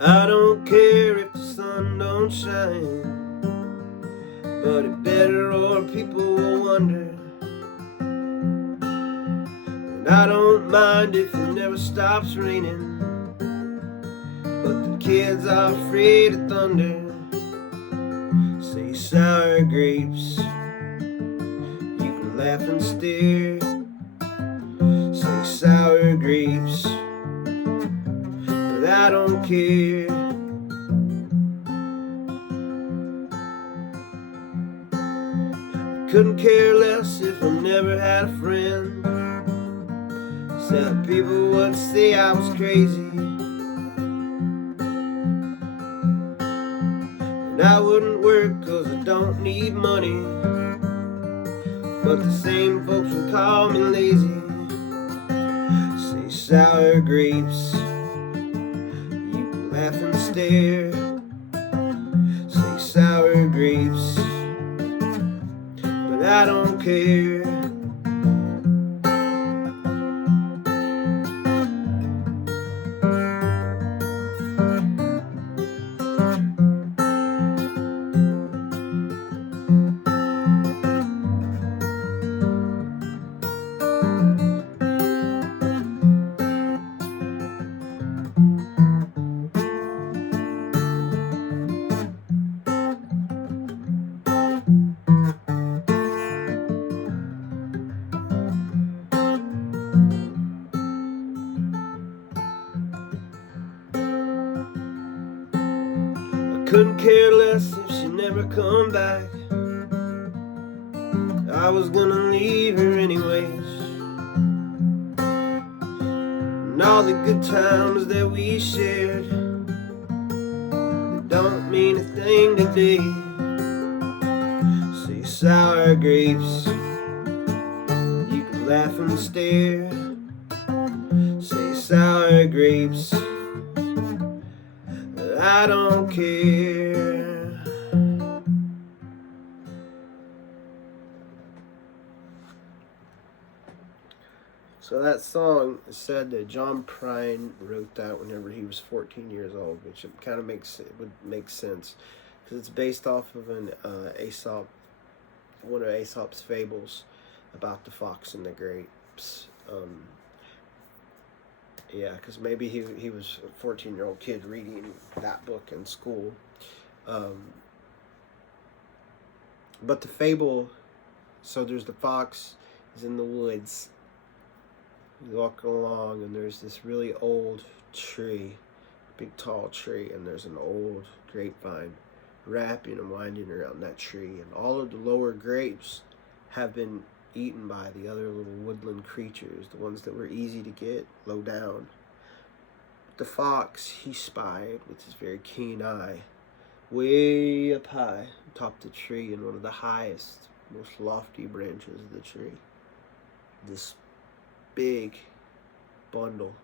I don't care if the sun don't shine, but it better or people will wonder. And I don't mind if it never stops raining, but the kids are afraid of thunder. Say sour grapes, you can laugh and stare. Say sour grapes, but I don't care. Couldn't care less if I never had a friend. Said people would say I was crazy, and I wouldn't work 'cause I don't need money. But the same folks would call me lazy. Say sour grapes, you can laugh and stare. Say sour grapes, but I don't care. Couldn't care less if she never come back. I was gonna leave her anyways. And all the good times that we shared, they don't mean a thing today. Say sour grapes, you can laugh and stare. Say sour grapes, I don't care. So that song said that John Prine wrote that whenever he was 14 years old, which it kind of would make sense because it's based off of an Aesop, one of Aesop's fables about the fox and the grapes. Yeah, because maybe he was a 14-year-old kid reading that book in school. But the fable, so there's the fox, he's in the woods, he's walking along, and there's this really old tree, big tall tree, and there's an old grapevine wrapping and winding around that tree, and all of the lower grapes have been eaten by the other little woodland creatures, the ones that were easy to get low down. The fox, he spied with his very keen eye, way up high, atop the tree, in one of the highest, most lofty branches of the tree, this big bundle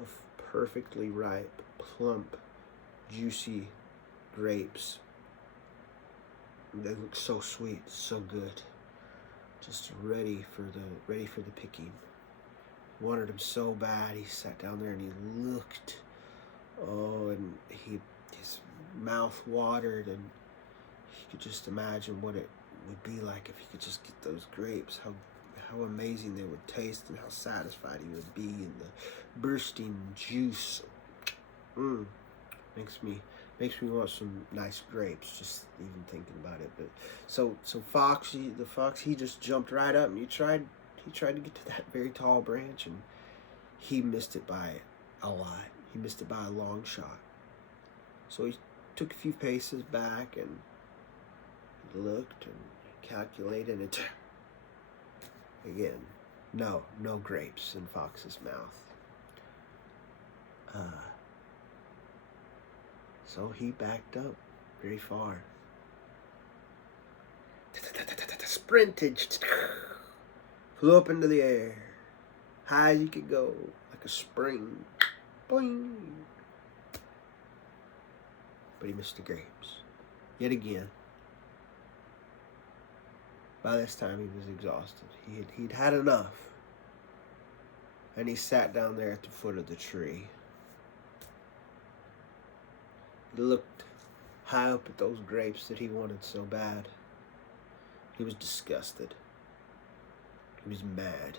of perfectly ripe, plump, juicy grapes. They look so sweet, so good, just ready for the picking. Wanted him so bad, he sat down there and he looked. Oh, and his mouth watered, and he could just imagine what it would be like if he could just get those grapes. How amazing they would taste, and how satisfied he would be, and the bursting juice. Makes me want some nice grapes just even thinking about it. But so the fox, he just jumped right up, and he tried to get to that very tall branch, and he missed it by a lot. He missed it by a long shot. So he took a few paces back and looked and calculated it. Again, no grapes in Fox's mouth. So he backed up very far. Sprinted. Flew up into the air, high as you could go, like a spring. Boing. But he missed the grapes. Yet again. By this time he was exhausted. He'd had enough. And he sat down there at the foot of the tree. He looked high up at those grapes that he wanted so bad. He was disgusted. He was mad.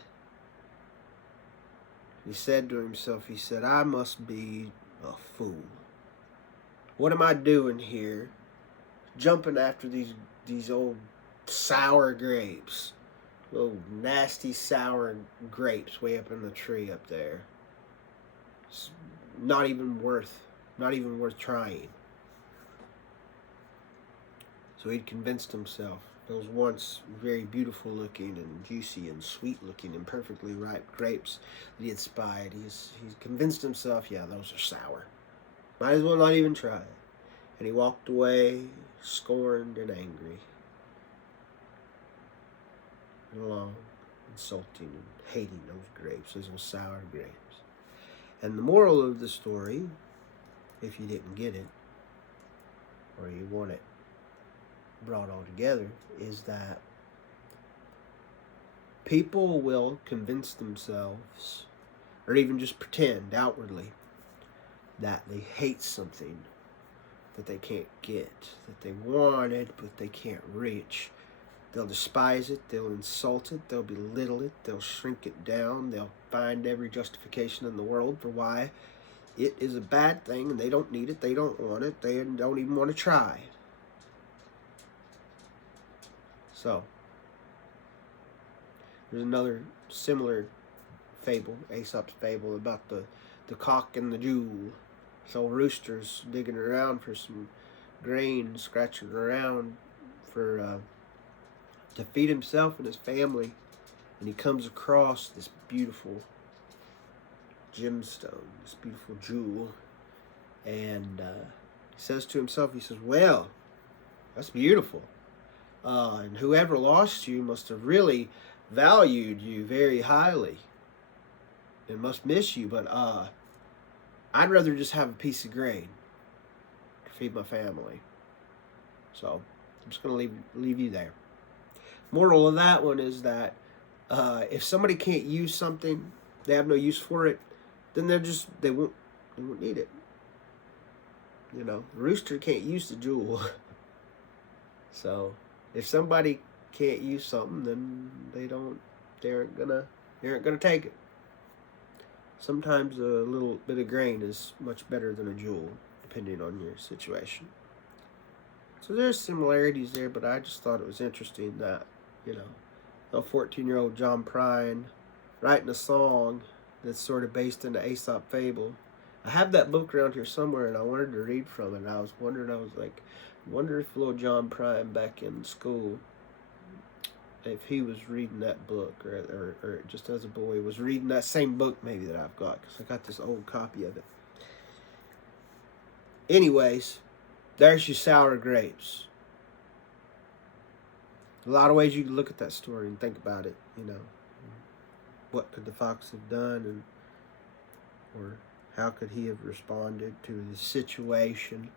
He said to himself, he said, I must be a fool. What am I doing here? Jumping after these old sour grapes. Little nasty sour grapes way up in the tree up there. It's not even worth trying. So he'd convinced himself those once very beautiful looking and juicy and sweet looking and perfectly ripe grapes that he had spied, he's convinced himself, yeah, those are sour. Might as well not even try it. And he walked away, scorned and angry. And along, insulting and hating those grapes, those sour grapes. And the moral of the story, if you didn't get it, or you want it brought all together, is that people will convince themselves, or even just pretend outwardly, that they hate something that they can't get, that they wanted but they can't reach. They'll despise it, they'll insult it, they'll belittle it, they'll shrink it down, they'll find every justification in the world for why it is a bad thing, and they don't need it, they don't want it, they don't even want to try it. So, there's another similar fable, Aesop's fable, about the cock and the jewel. So rooster's digging around for some grain, scratching around for to feed himself and his family, and he comes across this beautiful gemstone, this beautiful jewel, and he says to himself, he says, well, that's beautiful. And whoever lost you must have really valued you very highly and must miss you, but I'd rather just have a piece of grain to feed my family. So I'm just going to leave you there. Moral of that one is that if somebody can't use something, they have no use for it, then they won't need it. You know, the rooster can't use the jewel. So if somebody can't use something, then they aren't gonna take it. Sometimes a little bit of grain is much better than a jewel, depending on your situation. So there's similarities there, but I just thought it was interesting that, you know, a 14-year-old John Prine writing a song that's sort of based in the Aesop fable. I have that book around here somewhere, and I wanted to read from it. And I was wonder if little John Prine back in school, if he was reading that book, or just as a boy was reading that same book maybe that I've got, because I got this old copy of it. Anyways, there's your sour grapes. A lot of ways you can look at that story and think about it, you know. What could the fox have done, or how could he have responded to the situation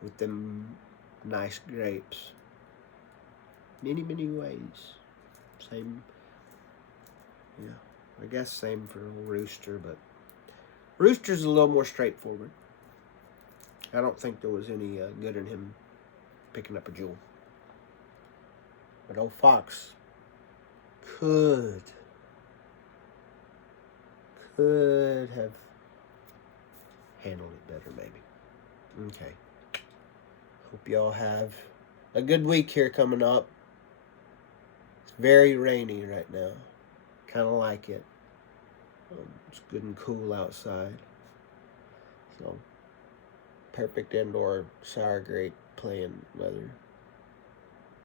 with them nice grapes? Many, many ways. Same, yeah, I guess same for a rooster, but rooster's a little more straightforward. I don't think there was any good in him picking up a jewel. But old fox could have handled it better, maybe. Okay. Hope y'all have a good week here coming up. It's very rainy right now. Kind of like it. It's good and cool outside. So, perfect indoor sour grape playing weather.